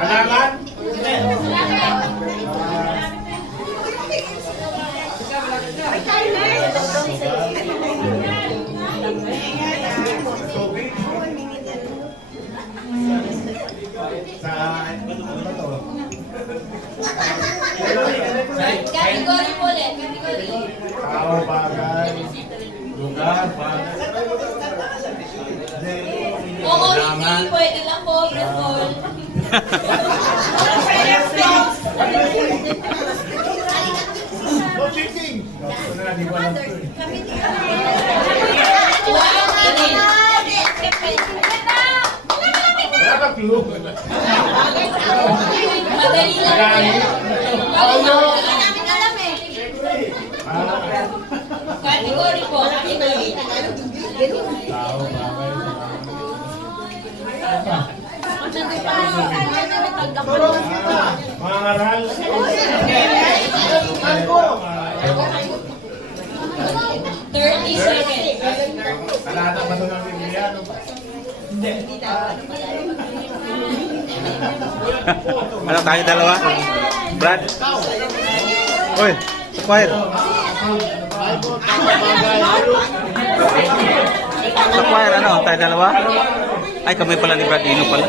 Alaman? Category po ulit, category. Tao, bagay, lugar, bagay. Oo, hindi. Pwede lang po, Fred Paul. No cheating! Di ba alam ko eh. Wala ka clue. Madali lang. Category po. Tao, bagay, mangaral. 30 seconds. Kalata ba ito ng Biblia? Ano tayo dalawa? Brad? Oy, quiet. Sa choir, ano? Tayo dalawa? Ay, kami pala ni Brad Dino pala.